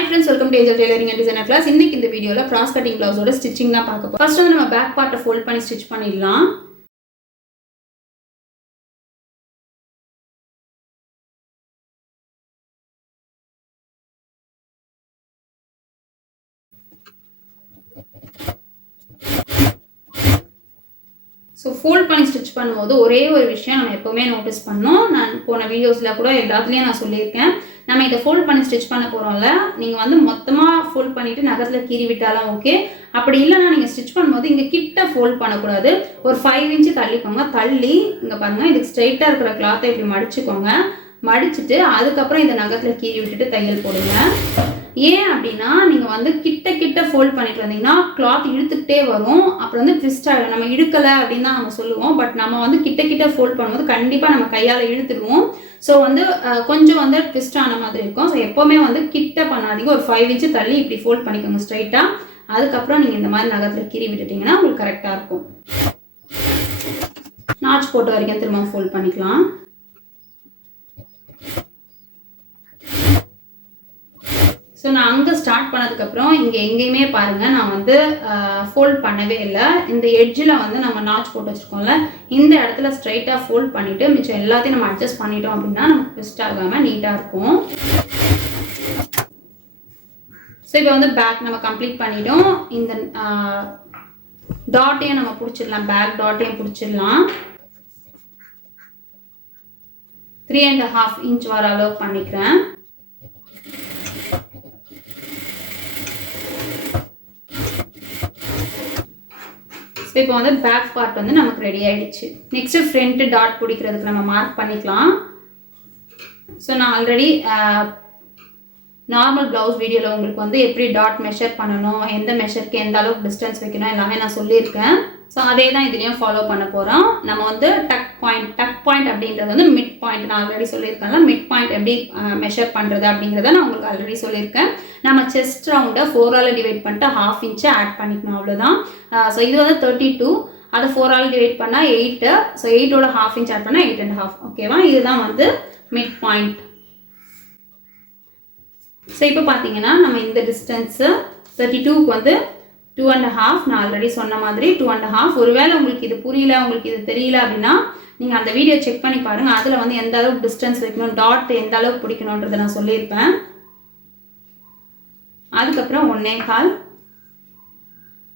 Hi friends, welcome to Angel Tailoring and Designer class. இன்னைக்கு இந்த வீடியோல cross cutting blouse ஓட stitching தான் பார்க்க போறோம். First வந்து நம்ம back part fold பண்ணி stitch பண்ணிடலாம். So fold பண்ணி stitch பண்ணும்போது ஒரே ஒரு விஷயம் நம்ம எப்பவுமே நோட்டீஸ் பண்ணோம். நான் போன வீடியோஸ்ல கூட எல்லாத்துலயும் நான் சொல்லியிருக்கேன். நம்ம இதை ஃபோல்ட் பண்ணி ஸ்டிச் பண்ண போகிறோம்ல, நீங்கள் வந்து மொத்தமாக ஃபோல்ட் பண்ணிவிட்டு நகத்தில் கீறி விட்டாலும் ஓகே. அப்படி இல்லைனா நீங்கள் ஸ்டிச் பண்ணும்போது இங்கே கிட்ட ஃபோல்ட் பண்ணக்கூடாது. ஒரு 5 இன்ச்சு தள்ளிக்கோங்க. தள்ளி இங்கே பாருங்கள், இதுக்கு ஸ்ட்ரைட்டாக இருக்கிற கிளாத்தை இப்படி மடிச்சுக்கோங்க. மடிச்சுட்டு அதுக்கப்புறம் இந்த நகத்தில் கீறி விட்டுட்டு தையல் போடுங்க. ஏன் அப்படின்னா நீங்கள் வந்து கிட்ட ஃபோல்ட் பண்ணிட்டு வந்தீங்கன்னா கிளாத் இழுத்துக்கிட்டே வரும். அப்புறம் வந்து ட்விஸ்ட் ஆகிடும். நம்ம இழுக்கலை அப்படின்னு தான் நம்ம சொல்லுவோம். பட் நம்ம வந்து கிட்ட ஃபோல்ட் பண்ணும்போது கண்டிப்பாக நம்ம கையால் இழுத்துடுவோம். ஸோ வந்து கொஞ்சம் வந்து ட்விஸ்ட் ஆன மாதிரி இருக்கும். ஸோ எப்போவுமே வந்து கிட்ட பண்ணாதீங்க. ஒரு 5 இன்ச்சு தள்ளி இப்படி ஃபோல்ட் பண்ணிக்கோங்க ஸ்ட்ரைட்டாக. அதுக்கப்புறம் நீங்கள் இந்த மாதிரி நகத்தில் கீறி விட்டுட்டிங்கன்னா உங்களுக்கு கரெக்டாக இருக்கும். நாச் போட்ட வரைக்கும் திரும்ப ஃபோல்ட் பண்ணிக்கலாம். ஸோ நான் அங்கே ஸ்டார்ட் பண்ணதுக்கப்புறம் இங்கே எங்கேயுமே பாருங்கள், நான் வந்து ஃபோல்ட் பண்ணவே இல்லை. இந்த எட்ஜில் வந்து நம்ம நாச் போட்டு வச்சுருக்கோம்ல, இந்த இடத்துல ஸ்ட்ரைட்டாக ஃபோல்ட் பண்ணிவிட்டு மிச்சம் எல்லாத்தையும் நம்ம அட்ஜஸ்ட் பண்ணிட்டோம் அப்படின்னா நமக்கு ட்விஸ்ட் ஆகாமல் நீட்டாக இருக்கும். ஸோ இப்போ வந்து பேக் நம்ம கம்ப்ளீட் பண்ணிட்டோம். இந்த டாட்டையும் நம்ம பிடிச்சிடலாம். பேக் டாட்டையும் பிடிச்சிடலாம். 3.5 இன்ச் வர அளவு பண்ணிக்கிறேன். இப்போ வந்து பேக் பார்ட் வந்து நமக்கு ரெடி ஆயிடுச்சு. நெக்ஸ்ட் ஃப்ரண்ட் டாட் பிடிக்கிறதுக்கு நம்ம மார்க் பண்ணிக்கலாம். ஸோ நான் ஆல்ரெடி நார்மல் ப்ளவுஸ் வீடியோவில் உங்களுக்கு வந்து எப்படி டாட் மெஷர் பண்ணணும், எந்த மெஷருக்கு எந்த அளவுக்கு டிஸ்டன்ஸ் வைக்கணும் எல்லாமே நான் சொல்லியிருக்கேன். ஸோ அதே தான் இதுலேயும் ஃபாலோ பண்ண போகிறோம். நம்ம வந்து டக் பாயிண்ட் அப்படின்றது வந்து மிட் பாயிண்ட் நான் ஆல்ரெடி சொல்லியிருக்கேன்ல. மிட் பாயிண்ட் எப்படி மெஷர் பண்ணுறது அப்படிங்கிறத நான் உங்களுக்கு ஆல்ரெடி சொல்லியிருக்கேன். நம்ம செஸ்ட் ரவுண்டை 4ஆல் டிவைட் பண்ணிட்டு 1/2 இன்ச்சு ஆட் பண்ணிக்கணும், அவ்வளோதான். ஸோ இது வந்து 32, அதை 4ஆல் டிவைட் பண்ணால் 8. ஸோ 8ஓட 1/2 இன்ச் ஆட் பண்ணால் 8.5. ஓகேவா? இதுதான் வந்து மிட் பாயிண்ட். ஸோ இப்போ பார்த்தீங்கன்னா நம்ம இந்த டிஸ்டன்ஸு 32க்கு வந்து 2.5. நான் ஆல்ரெடி சொன்ன மாதிரி 2.5. ஒருவேளை உங்களுக்கு இது புரியல, உங்களுக்கு இது தெரியல அப்படின்னா நீங்கள் அந்த வீடியோ செக் பண்ணி பாருங்கள். அதில் வந்து எந்த அளவுக்கு டிஸ்டன்ஸ் வைக்கணும், டாட் எந்த அளவுக்கு பிடிக்கணுன்றதை நான் சொல்லியிருப்பேன். அதுக்கப்புறம் 1.25,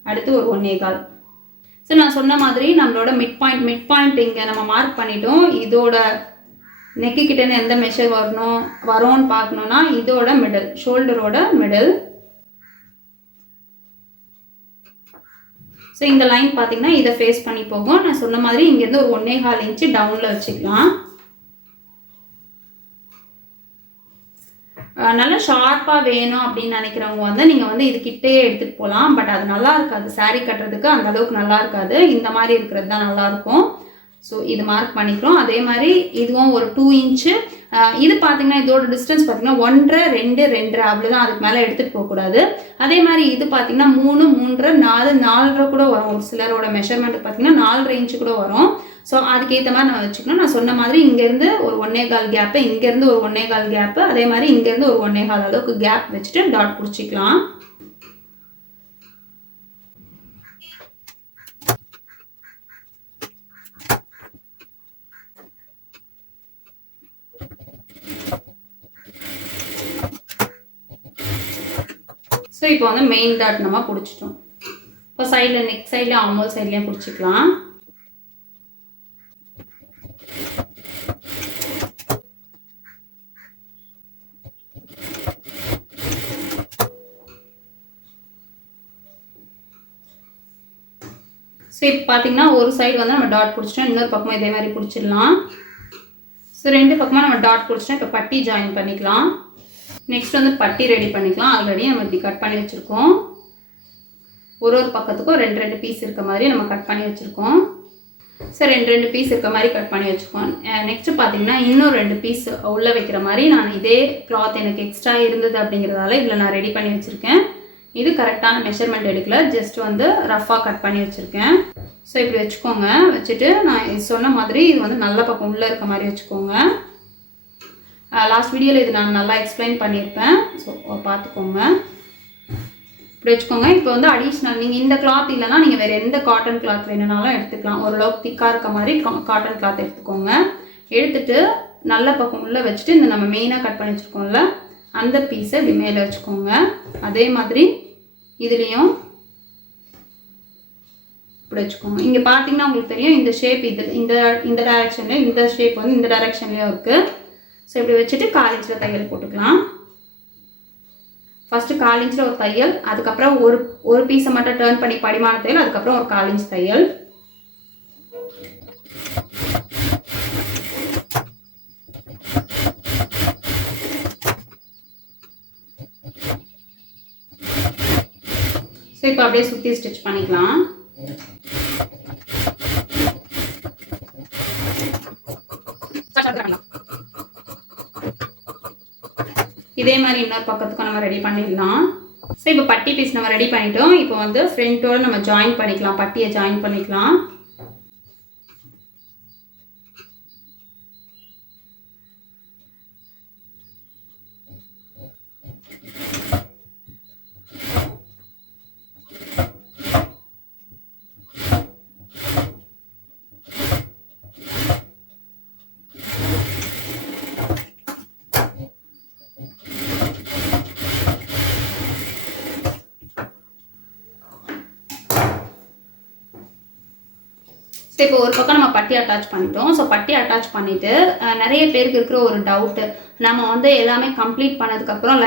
அடுத்து ஒரு 1.25. ஸோ நான் சொன்ன மாதிரி நம்மளோட மிட் பாயிண்ட் இங்கே நம்ம மார்க் பண்ணிட்டோம். இதோட நெக்கு கிட்டேருந்து எந்த மெஷர் வரும்னு பார்க்கணுன்னா இதோட மிடில், ஷோல்டரோட மிடில். ஸோ இந்த லைன் பார்த்தீங்கன்னா இதை ஃபேஸ் பண்ணி போகும். நான் சொன்ன மாதிரி இங்கேருந்து ஒரு 1.25 இன்ச்சு டவுனில் வச்சுக்கலாம். நல்லா ஷார்ப்பாக வேணும் அப்படின்னு நினைக்கிறவங்க வந்து நீங்கள் வந்து இது கிட்டே எடுத்துகிட்டு போகலாம். பட் அது நல்லா இருக்காது, சாரீ கட்டுறதுக்கு அந்த அளவுக்கு நல்லா இருக்காது. இந்த மாதிரி இருக்கிறது தான் நல்லாயிருக்கும். ஸோ இது மார்க் பண்ணிக்கிறோம். அதே மாதிரி இதுவும் ஒரு 2 இன்ச்சு. இது பார்த்தீங்கன்னா இதோட டிஸ்டன்ஸ் பார்த்தீங்கன்னா 1.5, 2, 2.5 அவ்வளோதான். அதுக்கு மேலே எடுத்துகிட்டு போகக்கூடாது. அதே மாதிரி இது பார்த்தீங்கன்னா 3, 3.5, 4, 4.5 கூட வரும். ஒரு சிலரோட மெஷர்மெண்ட் பார்த்தீங்கன்னா 4.5 இன்ச்சு கூட வரும். ஸோ அதுக்கேற்ற மாதிரி நம்ம வச்சுக்கணும். நான் சொன்ன மாதிரி இங்கேருந்து ஒரு 1.25 கேப்பு, இங்கேருந்து ஒரு 1.25 கேப்பு, அதே மாதிரி இங்கேருந்து ஒரு 1.25 அளவுக்கு கேப் வச்சுட்டு டாட் பிடிச்சிக்கலாம். ஸோ இப்போ வந்து மெயின் டாட் நம்ம பிடிச்சிட்டோம். இப்போ சைடில் நெக் சைட்லேயும் ஆர்மோல் சைட்லேயும் பிடிச்சிக்கலாம். ஸோ இப்போ பார்த்தீங்கன்னா ஒரு சைடு வந்து நம்ம டாட் பிடிச்சிட்டோம், இன்னொரு பக்கமும் இதே மாதிரி பிடிச்சிடலாம். ஸோ 2 பக்கமாக நம்ம டாட் பிடிச்சிட்டோம். இப்போ பட்டி ஜாயின் பண்ணிக்கலாம். நெக்ஸ்ட் வந்து பட்டி ரெடி பண்ணிக்கலாம். ஆல்ரெடி நம்ம இப்படி கட் பண்ணி வச்சுருக்கோம். ஒரு பக்கத்துக்கும் 2 பீஸ் இருக்க மாதிரி நம்ம கட் பண்ணி வச்சுருக்கோம். ஸோ 2 பீஸ் இருக்க மாதிரி கட் பண்ணி வச்சுக்கோம். நெக்ஸ்ட்டு பார்த்தீங்கன்னா இன்னும் 2 பீஸ் உள்ளே வைக்கிற மாதிரி நான் இதே கிளாத் எனக்கு எக்ஸ்ட்ரா இருந்தது அப்படிங்கிறதால இதில் நான் ரெடி பண்ணி வச்சுருக்கேன். இது கரெக்டான மெஷர்மெண்ட் எடுக்கல, ஜஸ்ட் வந்து ரஃபாக கட் பண்ணி வச்சுருக்கேன். ஸோ இப்படி வச்சுக்கோங்க. வச்சுட்டு நான் சொன்ன மாதிரி இது வந்து நல்ல பக்கம் உள்ளே இருக்க மாதிரி வச்சுக்கோங்க. லாஸ்ட் வீடியோவில் இது நான் நல்லா எக்ஸ்பிளைன் பண்ணியிருப்பேன். ஸோ பார்த்துக்கோங்க. இப்படி வச்சுக்கோங்க. இப்போ வந்து அடிஷ்னல் நீங்கள் இந்த கிளாத் இல்லைனா நீங்கள் வேறு எந்த காட்டன் கிளாத் வேணுனாலும் எடுத்துக்கலாம். ஓரளவுக்கு திக்காக இருக்க மாதிரி காட்டன் கிளாத் எடுத்துக்கோங்க. எடுத்துகிட்டு நல்ல பக்கம் உள்ளே வச்சுட்டு இந்த நம்ம மெயினாக கட் பண்ணி வச்சுருக்கோம்ல அந்த பீஸை இப்படி மேலே வச்சுக்கோங்க. அதே மாதிரி இதுலேயும் இப்படி வச்சுக்கோங்க. இங்கே பார்த்தீங்கன்னா உங்களுக்கு தெரியும் இந்த ஷேப் இது இந்த டைரெக்ஷன்லேயும் இந்த ஷேப் வந்து இந்த டைரெக்ஷன்லேயும் இருக்குது. ஸோ இப்படி வச்சுட்டு 1/4 இன்ச்சில் தையல் போட்டுக்கலாம். ஃபஸ்ட்டு 1/4 இன்ச்சில் ஒரு தையல், அதுக்கப்புறம் ஒரு பீஸை மட்டும் டர்ன் பண்ணி படிமான தையல், அதுக்கப்புறம் ஒரு 1/4 இன்ச் தையல். ஸோ இப்போ அப்படியே சுற்றி ஸ்டிச் பண்ணிக்கலாம். இதே மாதிரி இன்னொரு பக்கத்துக்கும் நம்ம ரெடி பண்ணிடலாம். ஸோ இப்போ பட்டி பீஸ் நம்ம ரெடி பண்ணிட்டோம். இப்போ வந்து ஃப்ரண்ட்டோட நம்ம ஜாயின் பண்ணிக்கலாம், பட்டியை ஜாயின் பண்ணிக்கலாம். ஸோ இப்போ ஒரு பக்கம் நம்ம பட்டி அட்டாச் பண்ணிட்டோம். ஸோ பட்டி அட்டாச் பண்ணிவிட்டு நிறைய பேருக்கு இருக்கிற ஒரு டவுட்டு, நம்ம வந்து எல்லாமே கம்ப்ளீட் பண்ணதுக்கப்புறம்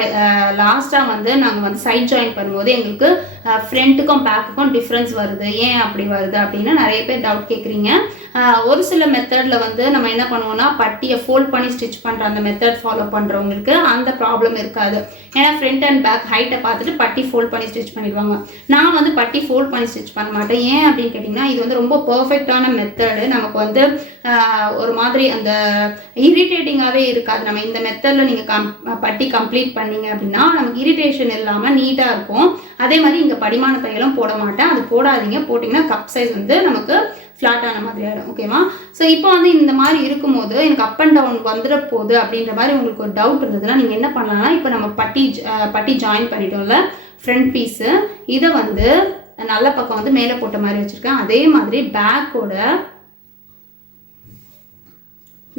லாஸ்ட்டாக வந்து நாங்கள் வந்து சைட் ஜாயின் பண்ணும்போது எங்களுக்கு ஃப்ரண்ட்டுக்கும் பேக்குக்கும் டிஃப்ரென்ஸ் வருது, ஏன் அப்படி வருது அப்படின்னு நிறைய பேர் டவுட் கேட்குறீங்க. ஒரு சில மெத்தடில் வந்து நம்ம என்ன பண்ணுவோம்னா பட்டியை ஃபோல்ட் பண்ணி ஸ்டிச் பண்ணுற அந்த மெத்தட் ஃபாலோ பண்ணுறவங்களுக்கு அந்த ப்ராப்ளம் இருக்காது. ஏன்னா ஃப்ரண்ட் அண்ட் பேக் ஹைட்டை பார்த்துட்டு பட்டி ஃபோல்ட் பண்ணி ஸ்டிச் பண்ணிடுவாங்க. நான் வந்து பட்டி ஃபோல்ட் பண்ணி ஸ்டிச் பண்ண மாட்டேன். ஏன் அப்படின்னு கேட்டிங்கன்னா இது வந்து ரொம்ப பர்ஃபெக்டான மெத்தடு. நமக்கு வந்து ஒரு மாதிரி அந்த இரிட்டேட்டிங்காகவே இருக்காது. நம்ம இந்த மெத்தடில் நீங்கள் பட்டி கம்ப்ளீட் பண்ணீங்க அப்படின்னா நமக்கு இரிட்டேஷன் இல்லாமல் நீட்டாக இருக்கும். அதே மாதிரி இங்கே படிமான தையலும் போட மாட்டேன், அது போடாதீங்க. போட்டிங்கன்னா கப் சைஸ் வந்து நமக்கு ஃப்ளாட்டான மாதிரி ஆகிடும். ஓகேவா? ஸோ இப்போ வந்து இந்த மாதிரி இருக்கும்போது எனக்கு அப் அண்ட் டவுன் வந்துட போகுது அப்படின்ற மாதிரி உங்களுக்கு ஒரு டவுட் இருந்ததுன்னா நீங்கள் என்ன பண்ணலாம்னா, இப்போ நம்ம பட்டி ஜாயின் பண்ணிட்டோம்ல ஃப்ரண்ட் பீஸு, இதை வந்து நல்ல பக்கம் வந்து மேலே போட்ட மாதிரி வச்சுருக்கேன். அதே மாதிரி பேக்கோட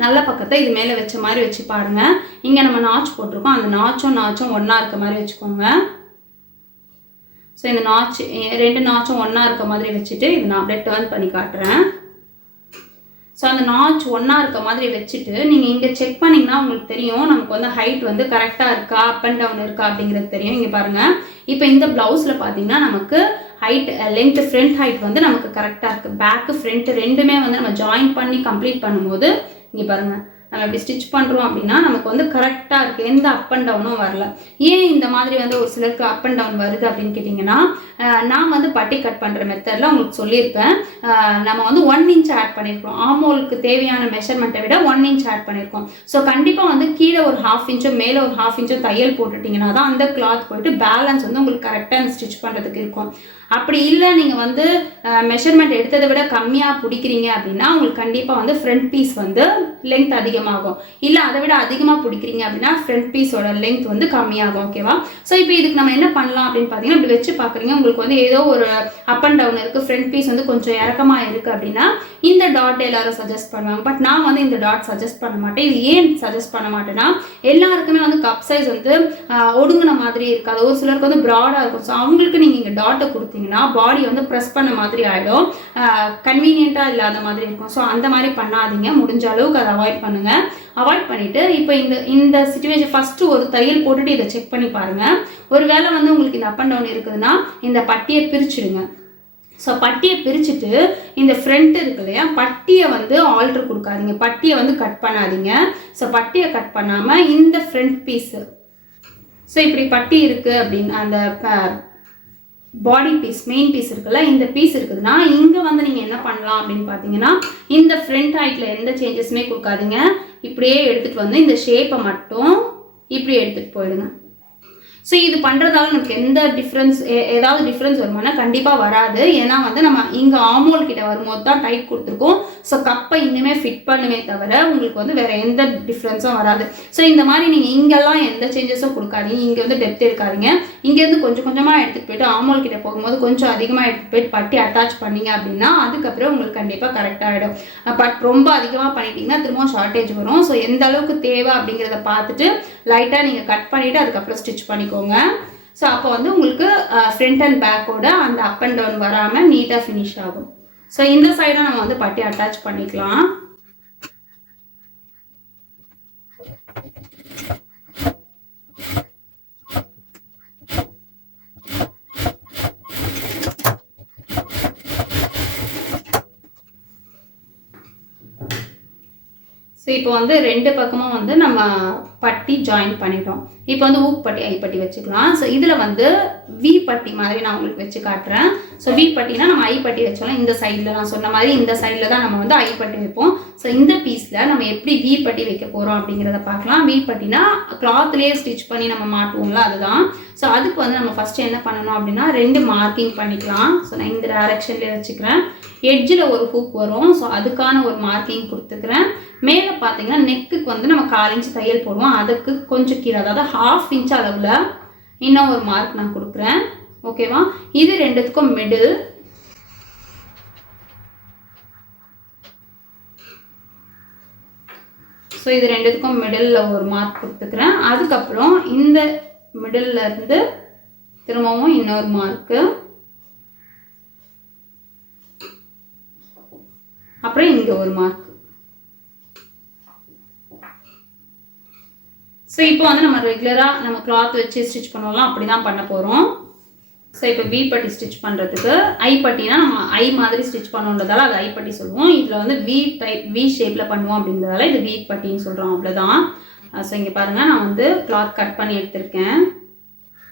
நல்ல பக்கத்தை இது மேலே வச்ச மாதிரி வச்சு பாருங்கள். இங்கே நம்ம நாச் போட்டிருக்கோம், அந்த நாச்சும் ஒன்றா இருக்க மாதிரி வச்சுக்கோங்க. ஸோ இந்த ரெண்டு நாச்சும் ஒன்றா இருக்க மாதிரி வச்சுட்டு இது நான் அப்படியே டர்ன் பண்ணி காட்டுறேன். ஸோ அந்த நாச் ஒன்றா இருக்க மாதிரி வச்சுட்டு நீங்கள் இங்கே செக் பண்ணிங்கன்னா உங்களுக்கு தெரியும் நமக்கு வந்து ஹைட் வந்து கரெக்டாக இருக்கா, அப் அண்ட் டவுன் இருக்கா அப்படிங்கிறது தெரியும். இங்கே பாருங்கள், இப்போ இந்த ப்ளவுஸில் பார்த்தீங்கன்னா நமக்கு ஹைட் லென்த் ஃப்ரண்ட் ஹைட் வந்து நமக்கு கரெக்டாக இருக்குது. பேக்கு ஃப்ரண்ட் ரெண்டுமே வந்து நம்ம ஜாயின் பண்ணி கம்ப்ளீட் பண்ணும்போது இங்கே பாருங்கள் நம்ம இப்படி ஸ்டிச் பண்ணுறோம் அப்படின்னா நமக்கு வந்து கரெக்டாக இருக்குது, எந்த அப் அண்ட் டவுனும் வரல. ஏன் இந்த மாதிரி வந்து ஒரு சிலருக்கு அப் அண்ட் டவுன் வருது அப்படின்னு கேட்டிங்கன்னா, நான் வந்து பட்டி கட் பண்ணுற மெத்தடில் உங்களுக்கு சொல்லியிருப்பேன். நம்ம வந்து 1 இன்ச் ஆட் பண்ணியிருக்கோம். ஆமோலுக்கு தேவையான மெஷர்மெண்ட்டை விட 1 இன்ச் ஆட் பண்ணியிருக்கோம். ஸோ கண்டிப்பாக வந்து கீழே ஒரு 1/2 இன்ச்சோ மேலே ஒரு 1/2 இன்ச்சோ தையல் போட்டுட்டிங்கன்னா தான் அந்த கிளாத் போயிட்டு பேலன்ஸ் வந்து உங்களுக்கு கரெக்டாக ஸ்டிச் பண்ணுறதுக்கு இருக்கும். அப்படி இல்லை நீங்கள் வந்து மெஷர்மெண்ட் எடுத்ததை விட கம்மியாக பிடிக்கிறீங்க அப்படின்னா உங்களுக்கு கண்டிப்பாக வந்து ஃப்ரண்ட் பீஸ் வந்து லென்த் அதிகமாகும். இல்லை அதை விட அதிகமாக பிடிக்கிறீங்க அப்படின்னா ஃப்ரண்ட் பீஸோட லென்த் வந்து கம்மியாகும். ஓகேவா? ஸோ இப்போ இதுக்கு நம்ம என்ன பண்ணலாம் அப்படின்னு பார்த்தீங்கன்னா, இப்படி வச்சு பார்க்குறீங்க உங்களுக்கு வந்து ஏதோ ஒரு அப் அண்ட் டவுன் இருக்குது, ஃப்ரண்ட் பீஸ் வந்து கொஞ்சம் இறக்கமாக இருக்குது அப்படின்னா இந்த டாட் எல்லாரும் சஜஸ்ட் பண்ணுவாங்க. பட் நான் வந்து இந்த டாட் சஜஸ்ட் பண்ண மாட்டேன். இது ஏன் சஜஸ்ட் பண்ண மாட்டேன்னா, எல்லாருக்குமே வந்து கப் சைஸ் வந்து ஒடுங்கின மாதிரி இருக்காது, ஒரு சிலருக்கு வந்து ப்ராடாக இருக்கும். ஸோ அவங்களுக்கு நீங்கள் இங்கே டாட்டை கொடுத்தீங்கன்னா பாடி வந்து ப்ரெஸ் பண்ண மாதிரி ஆகிடும், கன்வீனியண்ட்டாக இல்லாத மாதிரி இருக்கும். ஸோ அந்த மாதிரி பண்ணாதீங்க, முடிஞ்ச அளவுக்கு அதை அவாய்ட் பண்ணுங்கள். அவாய்ட் பண்ணிவிட்டு இப்போ இந்த சிச்சுவேஷன் ஃபஸ்ட்டு ஒரு தையல் போட்டுட்டு இதை செக் பண்ணி பாருங்கள். ஒரு வேளை வந்து உங்களுக்கு இந்த அப் அண்ட் டவுன் இருக்குதுன்னா இந்த பட்டியை பிரிச்சுடுங்க. ஸோ பட்டியை பிரிச்சுட்டு இந்த ஃப்ரண்ட் இருக்கு இல்லையா, பட்டியை வந்து ஆல்ட்ரு கொடுக்காதீங்க, பட்டியை வந்து கட் பண்ணாதீங்க. ஸோ பட்டியை கட் பண்ணாமல் இந்த ஃப்ரண்ட் பீஸு, ஸோ இப்படி பட்டி இருக்குது அப்படின்னு அந்த பாடி பீஸ் மெயின் பீஸ் இருக்குல்ல, இந்த பீஸ் இருக்குதுன்னா இங்கே வந்து நீங்கள் என்ன பண்ணலாம் அப்படின்னு பார்த்தீங்கன்னா, இந்த ஃப்ரண்ட் ஹைட்டில் எந்த சேஞ்சஸுமே கொடுக்காதீங்க. இப்படியே எடுத்துகிட்டு வந்து இந்த ஷேப்பை மட்டும் இப்படி எடுத்துகிட்டு போயிடுங்க. ஸோ இது பண்ணுறதால நமக்கு எந்த டிஃப்ரென்ஸ் ஏதாவது டிஃப்ரென்ஸ் வருமானா கண்டிப்பாக வராது. ஏன்னா வந்து நம்ம இங்கே ஆமோல் கிட்ட வரும்போது தான் டைட் கொடுத்துருக்கோம். ஸோ கப்பை இன்னுமே ஃபிட் பண்ணுமே தவிர உங்களுக்கு வந்து வேறு எந்த டிஃப்ரென்ஸும் வராது. ஸோ இந்த மாதிரி நீங்கள் இங்கெல்லாம் எந்த சேஞ்சஸும் கொடுக்காதீங்க. இங்கே வந்து டெப்த் எடுக்காதீங்க. இங்கேருந்து கொஞ்சம் கொஞ்சமாக எடுத்துகிட்டு போயிட்டு ஆமோல் கிட்ட போகும்போது கொஞ்சம் அதிகமாக எடுத்துகிட்டு போயிட்டு பட்டி அட்டாச் பண்ணிங்க அப்படின்னா அதுக்கப்புறம் உங்களுக்கு கண்டிப்பாக கரெக்டாகிடும். பட் ரொம்ப அதிகமாக பண்ணிட்டீங்கன்னா திரும்பவும் ஷார்ட்டேஜ் வரும். ஸோ எந்த அளவுக்கு தேவை அப்படிங்கிறத பார்த்துட்டு லைட்டாக நீங்கள் கட் பண்ணிவிட்டு அதுக்கப்புறம் ஸ்டிச் பண்ணிக்கோங்க. ஸோ அப்போ வந்து உங்களுக்கு ஃப்ரண்ட் அண்ட் பேக்கோட அந்த அப் அண்ட் டவுன் வராமல் நீட்டாக ஃபினிஷ் ஆகும். ஸோ இந்த சைடும் நம்ம வந்து பட்டி அட்டாச் பண்ணிக்கலாம். ஸோ இப்போ வந்து ரெண்டு பக்கமும் வந்து நம்ம பட்டி ஜாயின் பண்ணிட்டோம். இப்போ வந்து ஊக் பட்டி ஐப்பட்டி வச்சுக்கலாம். ஸோ இதில் வந்து வி பட்டி மாதிரி நான் உங்களுக்கு வச்சு காட்டுறேன். ஸோ வி பட்டினா நம்ம ஐப்பட்டி வச்சோம்னா இந்த சைடில் நான் சொன்ன மாதிரி இந்த சைடில் தான் நம்ம வந்து ஐப்பட்டி வைப்போம். ஸோ இந்த பீஸில் நம்ம எப்படி வி பட்டி வைக்க போகிறோம் அப்படிங்கிறத பார்க்கலாம். வி பட்டினா கிளாத்லேயே ஸ்டிச் பண்ணி நம்ம மாட்டுவோம்ல அதுதான். ஸோ அதுக்கு வந்து நம்ம ஃபஸ்ட்டு என்ன பண்ணணும் அப்படின்னா 2 மார்க்கிங் பண்ணிக்கலாம். ஸோ நான் இந்த டைரக்ஷன்லேயே வச்சுக்கிறேன். எட்ஜில் ஒரு ஹூக் வரும். ஸோ அதுக்கான ஒரு மார்க்கிங் கொடுத்துக்கிறேன். மேலே பார்த்தீங்கன்னா நெக்குக்கு வந்து நம்ம 1/4 இன்ச் தையல் போடுவோம். அதுக்கு கொஞ்சம் கீழே அதாவது 1/2 இன்ச் அளவில் இன்னும் ஒரு மார்க் நான் கொடுக்குறேன். ஓகேவா? இது ரெண்டுத்துக்கும் மிடில். ஸோ இது ரெண்டுத்துக்கும் மிடில் ஒரு மார்க் கொடுத்துக்கிறேன். அதுக்கப்புறம் இந்த மிடில் இருந்து திரும்பவும் இன்னொரு மார்க்கு, அப்புறம் இங்கே ஒரு மார்க். ஸோ இப்போ வந்து நம்ம ரெகுலராக நம்ம கிளாத் வச்சு ஸ்டிச் பண்ணுவோம்லாம் அப்படி தான் பண்ண போகிறோம். ஸோ இப்போ வி பட்டி ஸ்டிச் பண்ணுறதுக்கு ஐப்பட்டினா நம்ம ஐ மாதிரி ஸ்டிச் பண்ணுன்றதால அது ஐப்பட்டி சொல்லுவோம். இதில் வந்து வி ஷேப்பில் பண்ணுவோம் அப்படின்றதால இது வி பட்டின்னு சொல்கிறோம். அவ்வளோதான். ஸோ இங்கே பாருங்கள், நான் வந்து கிளாத் கட் பண்ணி எடுத்திருக்கேன்.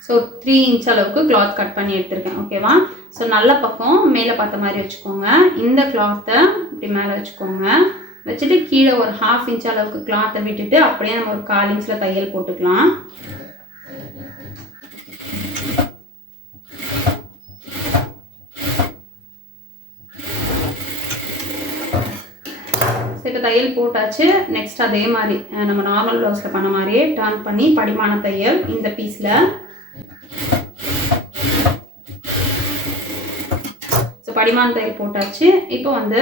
ஸோ 3 இன்ச் அளவுக்கு கிளாத் கட் பண்ணி எடுத்திருக்கேன். ஓகேவா? ஸோ நல்ல பக்கம் மேலே பார்த்த மாதிரி வச்சுக்கோங்க. இந்த கிளாத்தை இப்படி மேலே வச்சுக்கோங்க. வச்சுட்டு கீழே ஒரு 1/2 இன்ச் அளவுக்கு கிளாத்தை விட்டுட்டு அப்படியே நம்ம ஒரு 1/4 இன்ச்சில் தையல் போட்டுக்கலாம். இப்போ தையல் போட்டாச்சு. நெக்ஸ்ட் அதே மாதிரி நம்ம நார்மல் ப்ளவுஸில் பண்ண மாதிரியே டர்ன் பண்ணி படிமான தையல் இந்த பீஸில். ஸோ படிமான தையல் போட்டாச்சு. இப்போ வந்து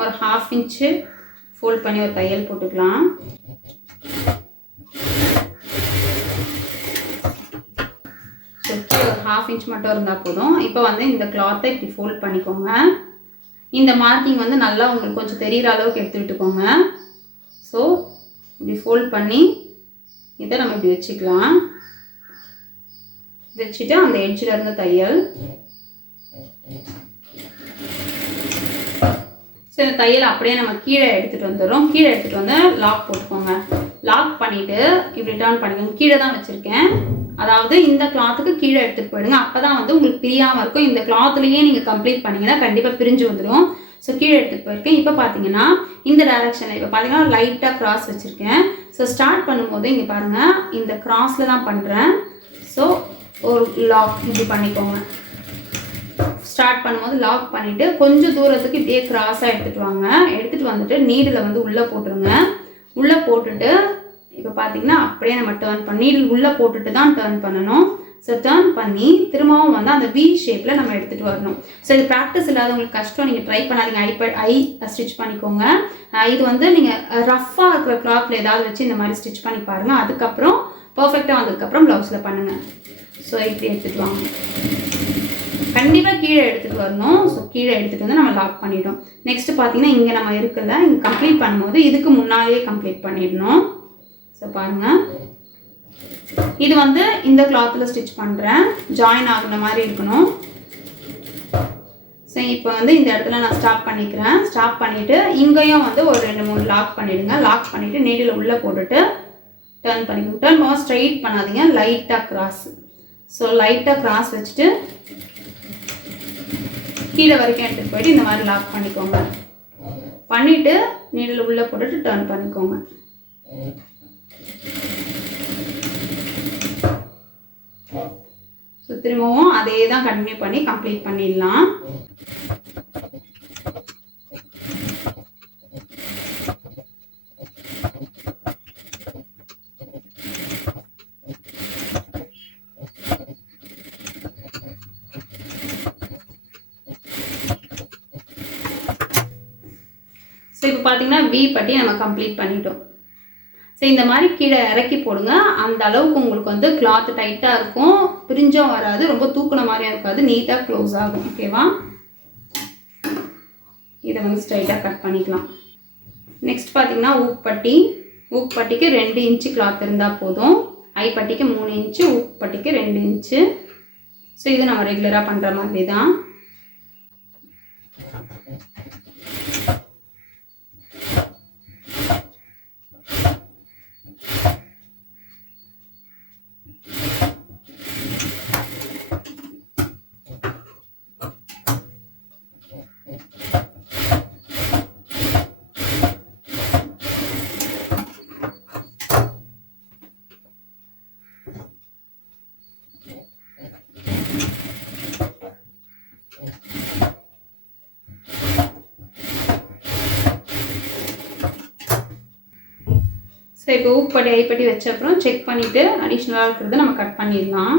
ஒரு 1/2 இன்ச்சு ஃபோல்ட் பண்ணி ஒரு தையல் போட்டுக்கலாம். ஸோ ஒரு 1/2 இன்ச் மட்டும் இருந்தால் போதும். இப்போ வந்து இந்த கிளாத்தை இப்படி ஃபோல்ட் பண்ணிக்கோங்க. இந்த மார்க்கிங் வந்து நல்லா உங்களுக்கு கொஞ்சம் தெரிகிற அளவுக்கு எடுத்து விட்டுக்கோங்க. ஸோ இப்படி ஃபோல்ட் பண்ணி இதை நம்ம இப்படி வச்சுக்கலாம். வச்சுட்டு அந்த எட்ஜில் இருந்து தையல். ஸோ இந்த தையல் அப்படியே நம்ம கீழே எடுத்துகிட்டு வந்துடுறோம். கீழே எடுத்துகிட்டு வந்து லாக் போட்டுக்கோங்க. லாக் பண்ணிவிட்டு இப்படி டர்ன் பண்ணிக்கோங்க. கீழே தான் வச்சுருக்கேன். அதாவது இந்த கிளாத்துக்கு கீழே எடுத்துகிட்டு போயிடுங்க. அப்போ தான் வந்து உங்களுக்கு பிரியாமல் இருக்கும். இந்த கிளாத்லேயே நீங்கள் கம்ப்ளீட் பண்ணிங்கன்னா கண்டிப்பாக பிரிஞ்சு வந்துடும். ஸோ கீழே எடுத்துகிட்டு போயிருக்கேன். இப்போ பார்த்தீங்கன்னா இந்த டைரக்ஷனில் இப்போ பார்த்தீங்கன்னா லைட்டாக கிராஸ் வச்சுருக்கேன். ஸோ ஸ்டார்ட் பண்ணும்போது இங்கே பாருங்கள், இந்த கிராஸில் தான் பண்ணுறேன். ஸோ ஒரு லாக் இப்படி பண்ணிக்கோங்க. ஸ்டார்ட் பண்ணும்போது லாக் பண்ணிவிட்டு கொஞ்சம் தூரத்துக்கு இப்படியே கிராஸாக எடுத்துகிட்டு வாங்க. எடுத்துகிட்டு வந்துட்டு நீடில் வந்து உள்ளே போட்டுருங்க. உள்ளே போட்டுட்டு இப்போ பார்த்தீங்கன்னா அப்படியே நம்ம டர்ன் பண்ணி நீடில் உள்ளே போட்டுட்டு தான் டர்ன் பண்ணணும். ஸோ டர்ன் பண்ணி திரும்பவும் வந்து அந்த வி ஷேப்பில் நம்ம எடுத்துகிட்டு வரணும். ஸோ இது ப்ராக்டிஸ் இல்லாதவங்களுக்கு கஷ்டம். நீங்கள் ட்ரை பண்ணாதீங்க. ஐ ஸ்டிச் பண்ணிக்கோங்க. இது வந்து நீங்கள் ரஃப்பாக இருக்கிற கிளாத்தில் ஏதாவது வச்சு இந்த மாதிரி ஸ்டிச் பண்ணி பாருங்கள். அதுக்கப்புறம் பர்ஃபெக்டாக வந்ததுக்கப்புறம் ப்ளவுஸில் பண்ணுங்கள். ஸோ இப்படி எடுத்துகிட்டு வாங்க. கண்டிப்பாக கீழே எடுத்துகிட்டு வரணும். ஸோ கீழே எடுத்துகிட்டு வந்து நம்ம லாக் பண்ணிவிடும். நெக்ஸ்ட்டு பார்த்தீங்கன்னா இங்கே நம்ம இருக்குல்ல, இங்கே கம்ப்ளீட் பண்ணும்போது இதுக்கு முன்னாலேயே கம்ப்ளீட் பண்ணிடணும். ஸோ பாருங்கள், இது வந்து இந்த கிளாத்தில் ஸ்டிச் பண்ணுறேன். ஜாயின் ஆகுன மாதிரி இருக்கணும். ஸோ இப்போ வந்து இந்த இடத்துல நான் ஸ்டாப் பண்ணிக்கிறேன். ஸ்டாப் பண்ணிவிட்டு இங்கேயும் வந்து ஒரு 2-3 லாக் பண்ணிவிடுங்க. லாக் பண்ணிவிட்டு நீடில் உள்ளே போட்டுட்டு டர்ன் பண்ணிக்கோங்க. டர்ன் பண்ண ஸ்ட்ரைட் பண்ணாதீங்க, லைட்டாக கிராஸ். ஸோ லைட்டாக கிராஸ் வச்சுட்டு கீழே வரைக்கும் எடுத்துகிட்டு போயிட்டு இந்த மாதிரி லாக் பண்ணிக்கோங்க. பண்ணிவிட்டு நீடில் உள்ளே போட்டுட்டு டர்ன் பண்ணிக்கோங்க. ஸோ திரும்பவும் அதே தான் கண்டினியூ பண்ணி கம்ப்ளீட் பண்ணிடலாம். ஸோ இப்போ பார்த்தீங்கன்னா வி பட்டி நம்ம கம்ப்ளீட் பண்ணிட்டோம். ஸோ இந்த மாதிரி கீழே இறக்கி போடுங்க. அந்த அளவுக்கு உங்களுக்கு வந்து கிளாத் டைட்டாக இருக்கும், பிரிஞ்சும் வராது, ரொம்ப தூக்குன மாதிரியும் இருக்காது, நீட்டாக க்ளோஸ் ஆகும். ஓகேவா? இதை வந்து ஸ்ட்ரைட்டாக கட் பண்ணிக்கலாம். நெக்ஸ்ட் பார்த்தீங்கன்னா ஊக்பட்டி. ஊக்பட்டிக்கு 2 இன்ச்சு கிளாத் இருந்தால் போதும். ஐப்பட்டிக்கு 3 இன்ச்சு, ஊக்பட்டிக்கு 2 இன்ச்சு. ஸோ இது நம்ம ரெகுலராக பண்ணுற மாதிரி தான். ஸோ இப்போ ஊக்பட்டி ஐப்பட்டி வச்ச அப்புறம் செக் பண்ணிவிட்டு அடிஷ்னலாக இருக்கிறத நம்ம கட் பண்ணிடலாம்.